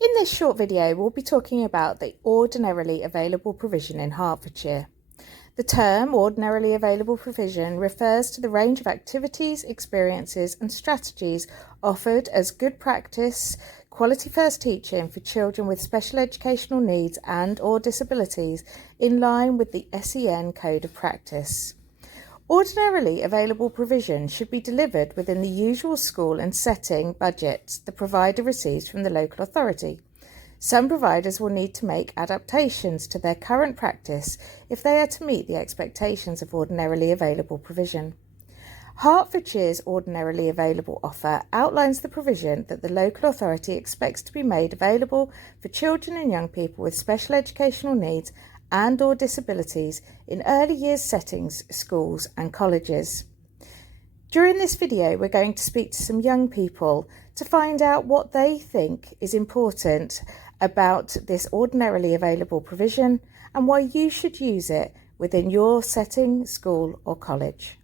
In this short video, we'll be talking about the Ordinarily Available Provision in Hertfordshire. The term Ordinarily Available Provision refers to the range of activities, experiences and strategies offered as good practice, quality first teaching for children with special educational needs and/or disabilities in line with the SEN Code of Practice. Ordinarily available provision should be delivered within the usual school and setting budgets the provider receives from the local authority. Some providers will need to make adaptations to their current practice if they are to meet the expectations of ordinarily available provision. Hertfordshire's Ordinarily Available offer outlines the provision that the local authority expects to be made available for children and young people with special educational needs and/or disabilities in early years settings, schools and colleges. During this video, we're going to speak to some young people to find out what they think is important about this ordinarily available provision and why you should use it within your setting, school or college.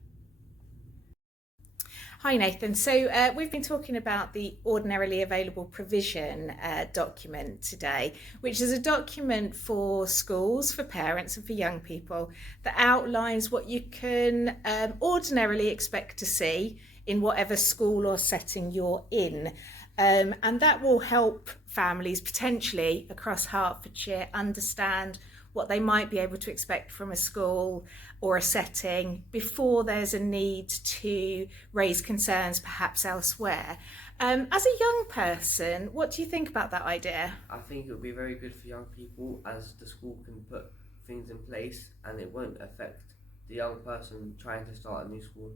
Hi Nathan, so we've been talking about the Ordinarily Available Provision document today, which is a document for schools, for parents and for young people that outlines what you can ordinarily expect to see in whatever school or setting you're in. And that will help families potentially across Hertfordshire understand what they might be able to expect from a school or a setting before there's a need to raise concerns perhaps elsewhere. As a young person, what do you think about that idea? I think it would be very good for young people, as the school can put things in place and it won't affect the young person trying to start a new school.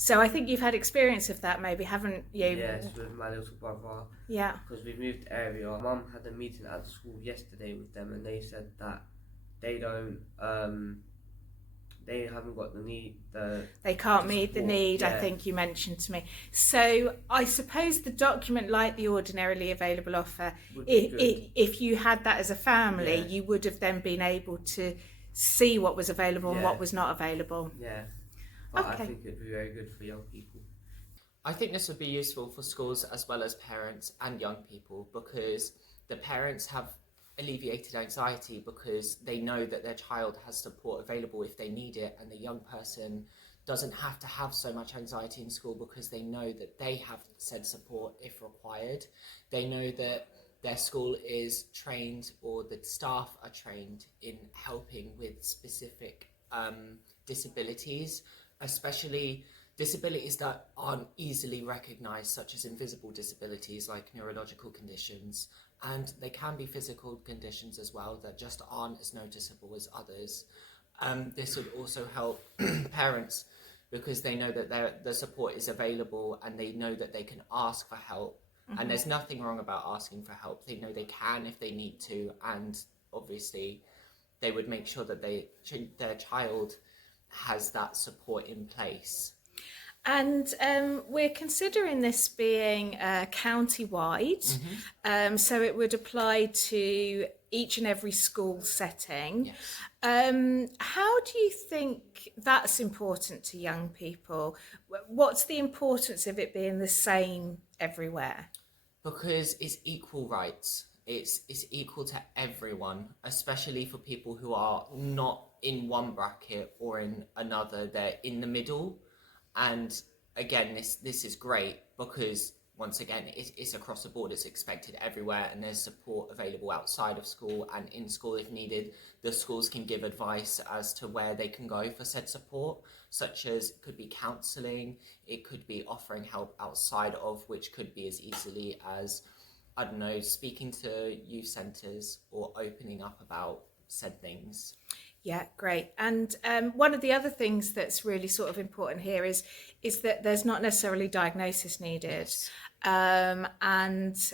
So I think you've had experience of that maybe, haven't you? Yes, with my little brother. Yeah. Because we've moved area. Mum had a meeting at the school yesterday with them and they said that they don't, they haven't got the need. They can't meet the need, yeah. I think you mentioned to me. So I suppose the document like the Ordinarily Available offer, if you had that as a family, yeah. you would have then been able to see what was available and what was not available. Yeah. But Okay. I think it'd be very good for young people. I think this would be useful for schools as well as parents and young people, because the parents have alleviated anxiety because they know that their child has support available if they need it, and the young person doesn't have to have so much anxiety in school because they know that they have said support if required. They know that their school is trained, or the staff are trained in helping with specific disabilities, especially disabilities that aren't easily recognised, such as invisible disabilities like neurological conditions, and they can be physical conditions as well that just aren't as noticeable as others. This would also help parents because they know that the support is available and they know that they can ask for help. Mm-hmm. And there's nothing wrong about asking for help. They know they can if they need to, and obviously they would make sure that their child has that support in place. And we're considering this being county-wide, so it would apply to each and every school setting. Yes. How do you think that's important to young people? What's the importance of it being the same everywhere? Because it's equal rights. It's equal to everyone, especially for people who are not in one bracket or in another. They're in the middle. And again, this is great because, once again, it's across the board. It's expected everywhere, and there's support available outside of school and in school if needed. The schools can give advice as to where they can go for said support, such as it could be counselling, it could be offering help outside of, which could be as easily as, I don't know, speaking to youth centres or opening up about said things. Yeah, great. And one of the other things that's really sort of important here is that there's not necessarily diagnosis needed. Yes.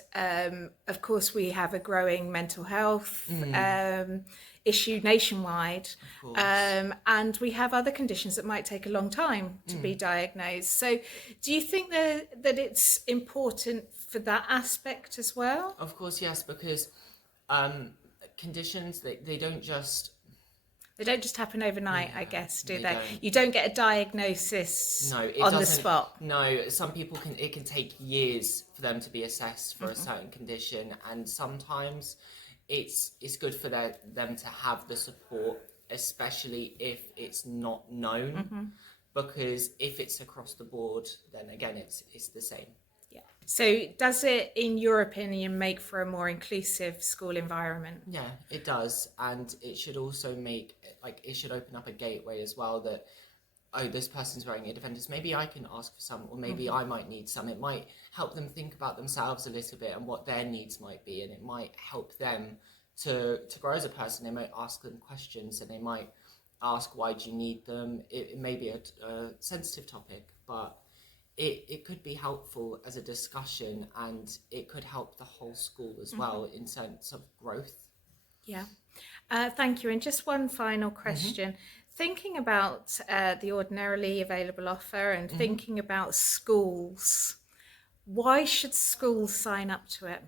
Of course, we have a growing mental health issue nationwide. And we have other conditions that might take a long time to be diagnosed. So do you think that it's important for that aspect as well? Of course, yes, because conditions, they don't just They don't just happen overnight, I guess, do they? don't. You don't get a diagnosis No, it on the doesn't. spot. No, some people it can take years for them to be assessed for a certain condition, and sometimes it's good for them to have the support, especially if it's not known, because if it's across the board, then again it's the same. Yeah. So does it, in your opinion, make for a more inclusive school environment? Yeah, it does, and it should also it should open up a gateway as well that, oh, this person's wearing ear defenders, maybe I can ask for some, or maybe I might need some. It might help them think about themselves a little bit and what their needs might be, and it might help them to grow as a person. They might ask them questions, and they might ask, why do you need them? It may be a sensitive topic, but it could be helpful as a discussion, and it could help the whole school as well in sense of growth. Yeah. Thank you. And just one final question. Thinking about the ordinarily available offer and thinking about schools, why should schools sign up to it?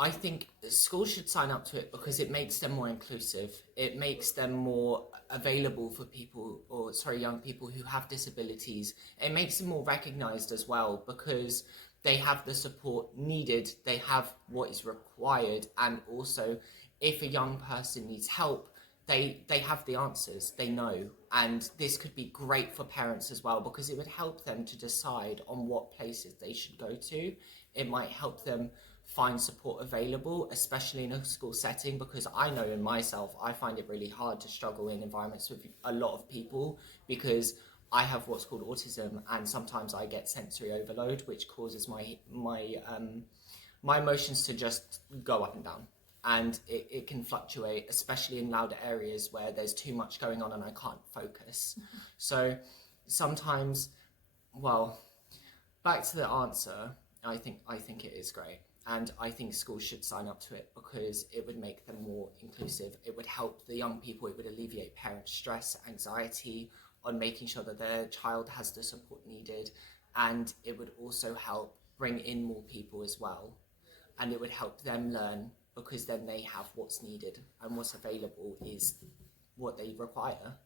I think schools should sign up to it because it makes them more inclusive. It makes them more available for young people who have disabilities. It makes them more recognised as well because they have the support needed, they have what is required, and also if a young person needs help, they have the answers, they know. And this could be great for parents as well because it would help them to decide on what places they should go to. It might help them find support available, especially in a school setting, because I know in myself, I find it really hard to struggle in environments with a lot of people because I have what's called autism, and sometimes I get sensory overload, which causes my emotions to just go up and down. And it can fluctuate, especially in louder areas where there's too much going on and I can't focus. So sometimes, well, back to the answer, I think it is great. And I think schools should sign up to it because it would make them more inclusive. It would help the young people. It would alleviate parents' stress, anxiety on making sure that their child has the support needed. And it would also help bring in more people as well. And it would help them learn because then they have what's needed, and what's available is what they require.